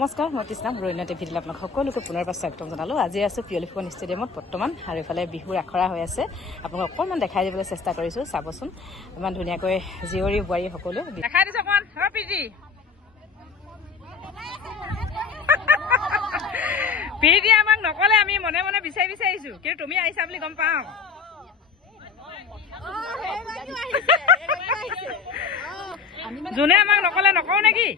নমস্কাৰ, মই কৃষ্ণা ৰৈনা টিভিলৈ আপোনাক সকলোকে পুনৰবাৰ স্বাগতম জনালোঁ। আজি আছোঁ পিয়লি ফুকন ষ্টেডিয়ামত বৰ্তমান, আৰু এইফালে বিহুৰ আখৰা হৈ আছে। আপোনাক অকণমান দেখাই দিবলৈ চেষ্টা কৰিছোঁ। চাবচোন ইমান ধুনীয়াকৈ জীয়ৰী বোৱাৰী সকলো দেখাই দিছোঁ অকণমান। পিৰিতি আমাক নকলে, আমি মনে মনে বিচাৰি আহিছোঁ, কিন্তু তুমি আহিছা বুলি গম পাওঁ। যোনে আমাক নকলে নকওঁ নেকি?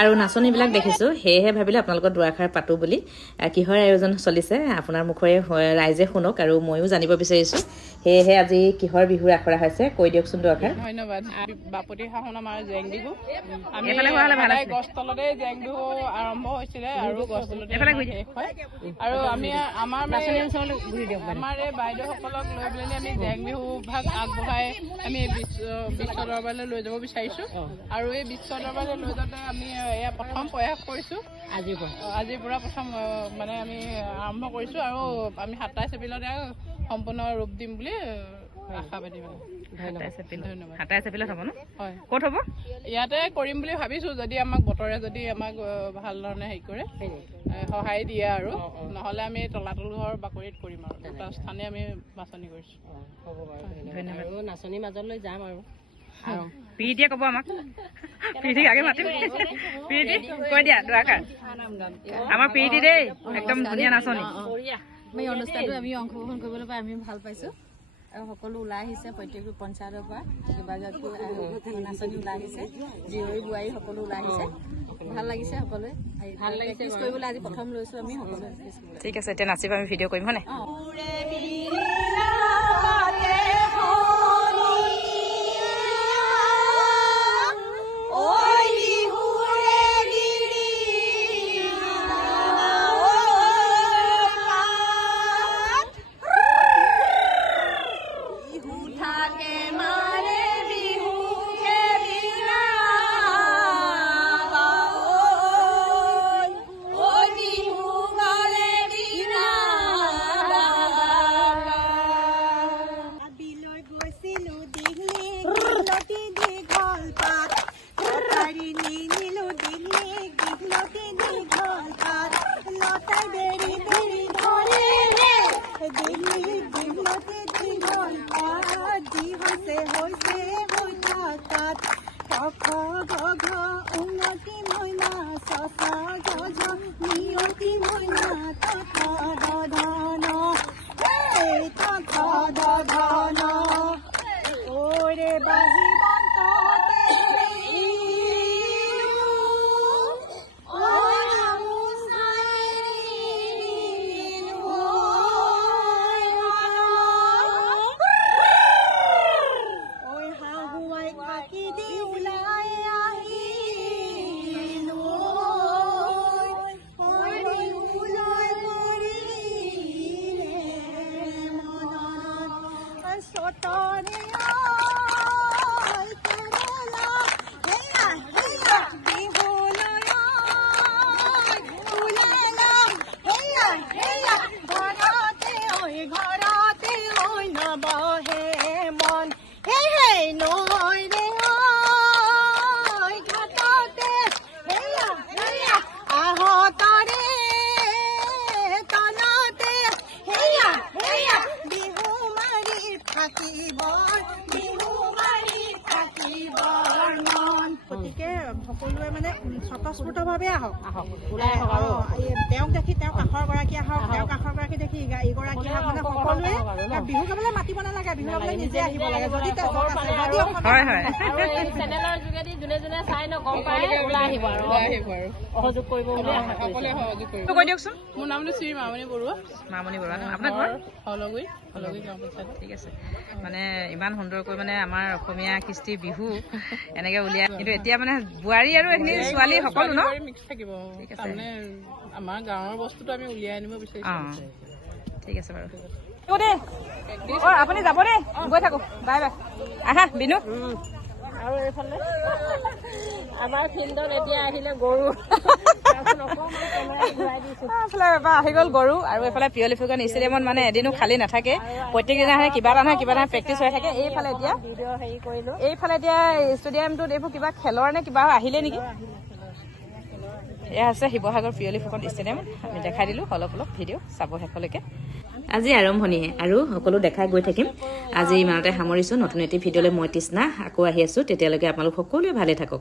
আৰু নাচনীবিলাক দেখিছোঁ, সেয়েহে ভাবিলোঁ আপোনালোকৰ দুআষাৰ পাতোঁ বুলি। কিহৰ আয়োজন চলিছে আপোনাৰ মুখৰে ৰাইজে শুনক, আৰু ময়ো জানিব বিচাৰিছোঁ। সেয়েহে আজি কিহৰ বিহুৰ আখৰা হৈছে কৈ দিয়কচোন দুআষাৰ। ধন্যবাদ। বাপতি সাহোন আমাৰ জেং বিহু, আমি গছ তলতে জেং বিহু আৰম্ভ হৈছিলে আৰু গছ তলতে শেষ হয়। আৰু আমি আমাৰ এই বাইদেউসকলক লৈ পেলাই আমি জেং বিহু ভাগ আগবঢ়াই আমি বিশ্ব দৰবাৰলৈ লৈ যাব বিচাৰিছোঁ। আৰু এই বিশ্ব দৰবাৰলৈ লৈ যাওঁতে আমি এয়া প্ৰথম প্ৰয়াস কৰিছোঁ। আজিৰ পৰা প্ৰথম মানে আমি আৰম্ভ কৰিছোঁ, আৰু আমি 27 এপ্ৰিলতে সম্পূৰ্ণ ৰূপ দিম বুলি আশাবাদী। ধন্যবাদ। 27 এপ্ৰিলত হ'ব ন? হয়। ক'ত হ'ব? ইয়াতে কৰিম বুলি ভাবিছোঁ, যদি আমাক বতৰে যদি আমাক ভাল ধৰণে হেৰি কৰে, সহায় দিয়ে, আৰু নহ'লে আমি তলাতল ঘৰ বাকৰিত কৰিম, আৰু দুটা স্থানে আমি বাছনি কৰিছোঁ। হ'ব বাৰু, ধন্যবাদ। আৰু নাচনীৰ মাজলৈ যাম আৰু পিৰিতিয়ে ক'ব আমাক। পিৰিতিক আগে মাতিম। পিৰিতি কৈ দিয়া দুআষাৰ। আমাৰ পিৰিতি দেই, একদম ধুনীয়া নাচনী। এই অনুষ্ঠানটো আমি অংশগ্ৰহণ কৰিবলৈ পাই আমি ভাল পাইছোঁ, আৰু সকলো ওলাই আহিছে। প্ৰত্যেকটো পঞ্চায়তৰ পৰা কেইবাগৰাকী নাচনী ওলাই আহিছে, জীয়ৰী বোৱাৰী সকলো ওলাই আহিছে। ভাল লাগিছে সকলোৱে। ভাল লাগিছে কৰিবলৈ আজি প্ৰথম লৈছোঁ আমি সকলোৱে। ঠিক আছে, এতিয়া নাচিব, আমি ভিডিঅ' কৰিম হয়নে? গতিকে সকলোৱে মানে স্বতঃস্ফূৰ্তভাৱে আহক, তেওঁক দেখি তেওঁ কাষৰগৰাকী আহক, তেওঁ কাষৰগৰাকী দেখি ইগৰাকী আহক। মানে সকলোৱে বিহু গাবলৈ মাতিব নালাগে, বিহু গাবলৈ নিজে আহিব লাগে। যদি চেনেলৰ যোগেদি যোনে যোনে চাই ন গম পায়, ওলাই আহিব আৰু সহযোগ কৰিব বুলি কৈ দিয়কচোন। মোৰ নামটো শ্ৰী মামণি বৰুৱা। মামণি বৰুৱা, আপোনাৰ ঘৰ? হলগুৰি গাঁও পঞ্চায়ত। ঠিক আছে, মানে ইমান সুন্দৰকৈ মানে আমাৰ অসমীয়া কৃষ্টি বিহু এনেকে উলিয়াই, কিন্তু এতিয়া মানে বোৱাৰী আৰু এইখিনি ছোৱালী সকলো ন মিক্স থাকিব। তাৰমানে আমাৰ গাঁৱৰ বস্তুটো আমি উলিয়াই আনিব বিচাৰিছোঁ। ঠিক আছে বাৰু, আপুনি যাব দেই, গৈ থাকো। Bye bye. আহা বিনু। আৰু এইফালে আমাৰ ফিল্ডত এতিয়া আহিলে গৰু আহি গ'ল গৰু। আৰু এইফালে পিয়লি ফুকন ষ্টেডিয়ামত মানে এদিনো খালী নাথাকে, প্ৰত্যেক দিনাখনে কিবা এটা নহয় কিবা এটা প্ৰেক্টিচ হৈ থাকে। এইফালে এতিয়া ষ্টেডিয়ামটোত এইবোৰ কিবা খেলৰ নে কিবা আহিলে নেকি? এয়া আছে শিৱসাগৰ পিয়লি ফুকন ষ্টেডিয়াম আমি দেখাই দিলোঁ অলপ ভিডিঅ' চাব শেষলৈকে আজি আৰম্ভণিহে আৰু সকলো দেখাই গৈ থাকিম আজি ইমানতে সামৰিছোঁ নতুন এটি ভিডিঅ'লৈ মই তৃষ্ণা আকৌ আহি আছোঁ তেতিয়ালৈকে আপোনালোক সকলোৱে ভালে থাকক